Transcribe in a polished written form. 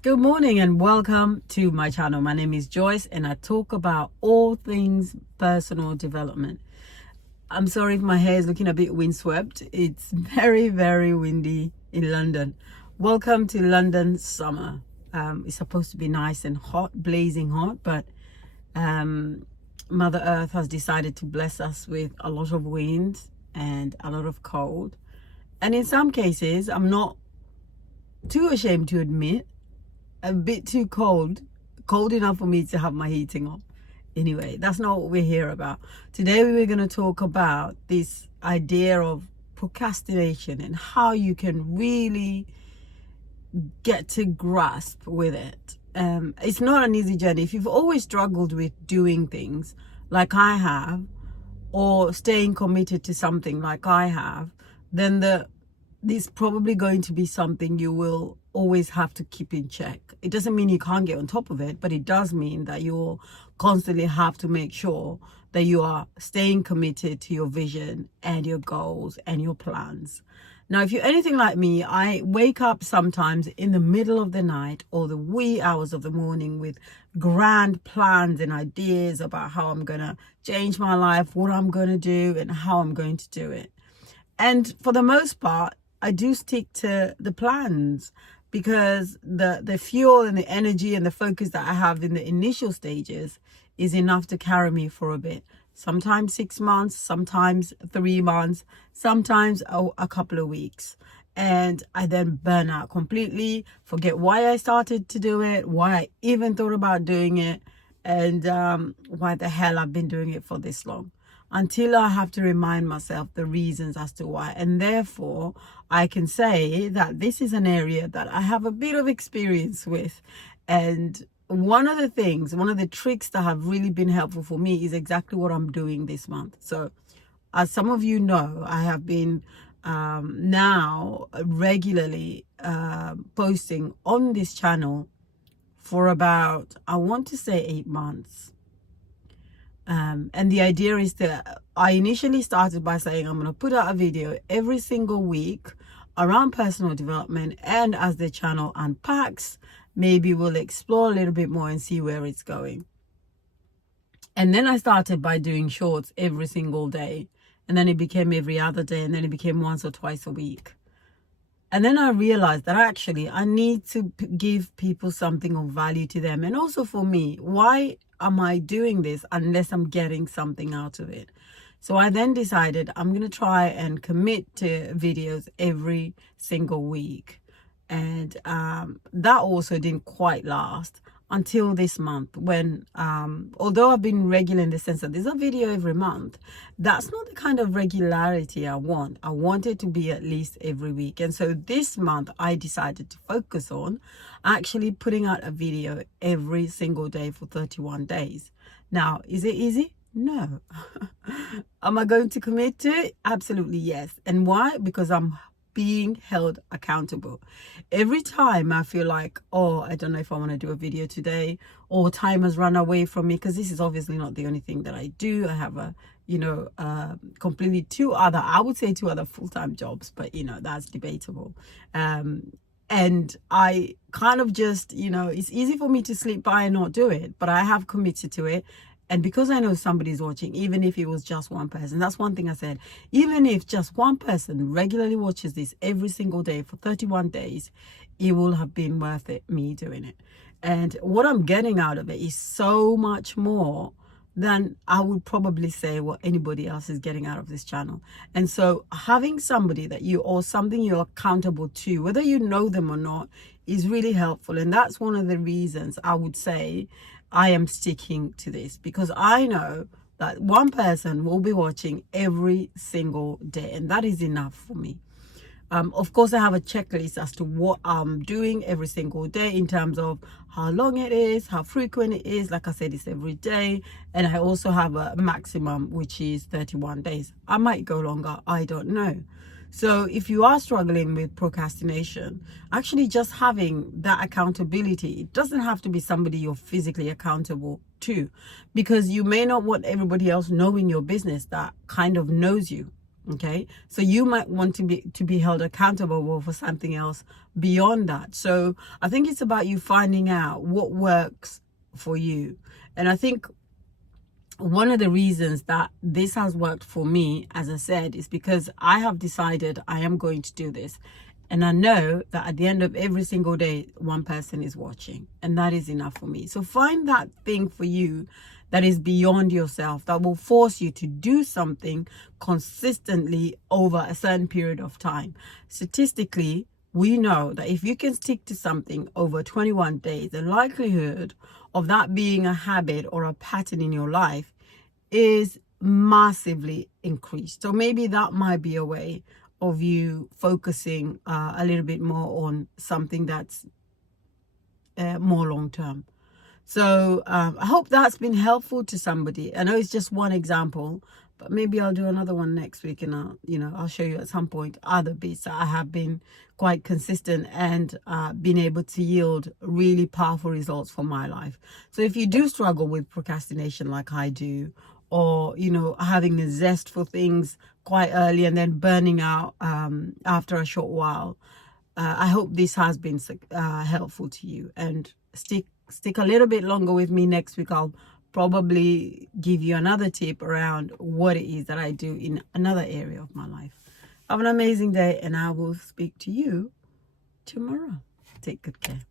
Good morning and welcome to my channel. My name is Joyce and I talk about all things personal development. I'm sorry if my hair is looking a bit windswept. It's very, very windy in London. Welcome to London summer. It's supposed to be nice and hot, blazing hot, but Mother Earth has decided to bless us with a lot of wind and a lot of cold. And in some cases, I'm not too ashamed to admit, a bit too cold enough for me to have my heating on. Anyway, that's not what we're here about. Today we're going to talk about this idea of procrastination and how you can really get to grasp with it. It's not an easy journey. If you've always struggled with doing things like I have, or staying committed to something like I have, then it's probably going to be something you will always have to keep in check. It doesn't mean you can't get on top of it, but it does mean that you'll constantly have to make sure that you are staying committed to your vision and your goals and your plans. Now, if you're anything like me, I wake up sometimes in the middle of the night or the wee hours of the morning with grand plans and ideas about how I'm going to change my life, what I'm going to do, and how I'm going to do it. And for the most part, I do stick to the plans because the fuel and the energy and the focus that I have in the initial stages is enough to carry me for a bit. Sometimes 6 months, sometimes 3 months, sometimes a couple of weeks. And I then burn out completely, forget why I started to do it, why I even thought about doing it, and why the hell I've been doing it for this long. Until I have to remind myself the reasons as to why. And therefore, I can say that this is an area that I have a bit of experience with. And one of the tricks that have really been helpful for me is exactly what I'm doing this month. So as some of you know, I have been now regularly posting on this channel for about, I want to say 8 months. And the idea is that I initially started by saying I'm going to put out a video every single week around personal development, and as the channel unpacks, maybe we'll explore a little bit more and see where it's going. And then I started by doing shorts every single day, and then it became every other day, and then it became once or twice a week. And then I realized that actually I need to give people something of value to them. And also for me, why am I doing this unless I'm getting something out of it? So I then decided I'm going to try and commit to videos every single week. And that also didn't quite last until this month when, although I've been regular in the sense that there's a video every month, that's not the kind of regularity I want. I want it to be at least every week. And so this month I decided to focus on actually putting out a video every single day for 31 days. Now, is it easy? No. Am I going to commit to it? Absolutely yes. And why? Because I'm being held accountable. Every time I feel like, oh, I don't know if I want to do a video today, or time has run away from me, because this is obviously not the only thing that I do. I have completely two other full-time jobs, but that's debatable. And I kind of just, it's easy for me to slip by and not do it, but I have committed to it. And because I know somebody's watching, even if it was just one person, that's one thing I said, even if just one person regularly watches this every single day for 31 days, it will have been worth it, me doing it. And what I'm getting out of it is so much more than I would probably say what anybody else is getting out of this channel. And so having somebody or something you're accountable to, whether you know them or not, is really helpful. And that's one of the reasons I would say I am sticking to this, because I know that one person will be watching every single day, and that is enough for me. Of course, I have a checklist as to what I'm doing every single day in terms of how long it is, how frequent it is. Like I said, it's every day. And I also have a maximum, which is 31 days. I might go longer, I don't know. So if you are struggling with procrastination, actually just having that accountability, it doesn't have to be somebody you're physically accountable to, because you may not want everybody else knowing your business that kind of knows you. Okay, so you might want to be held accountable for something else beyond that. So I think it's about you finding out what works for you. And I think one of the reasons that this has worked for me, as I said, is because I have decided I am going to do this. And I know that at the end of every single day, one person is watching, and that is enough for me. So find that thing for you that is beyond yourself, that will force you to do something consistently over a certain period of time. Statistically, we know that if you can stick to something over 21 days, the likelihood of that being a habit or a pattern in your life is massively increased. So maybe that might be a way of you focusing a little bit more on something that's more long term. So I hope that's been helpful to somebody. I know it's just one example, but maybe I'll do another one next week, and I'll show you at some point other bits that I have been quite consistent and been able to yield really powerful results for my life. So if you do struggle with procrastination like I do, or having a zest for things quite early and then burning out after a short while, I hope this has been helpful to you. And stick a little bit longer with me next week. I'll probably give you another tip around what it is that I do in another area of my life. Have an amazing day, and I will speak to you tomorrow. Take good care.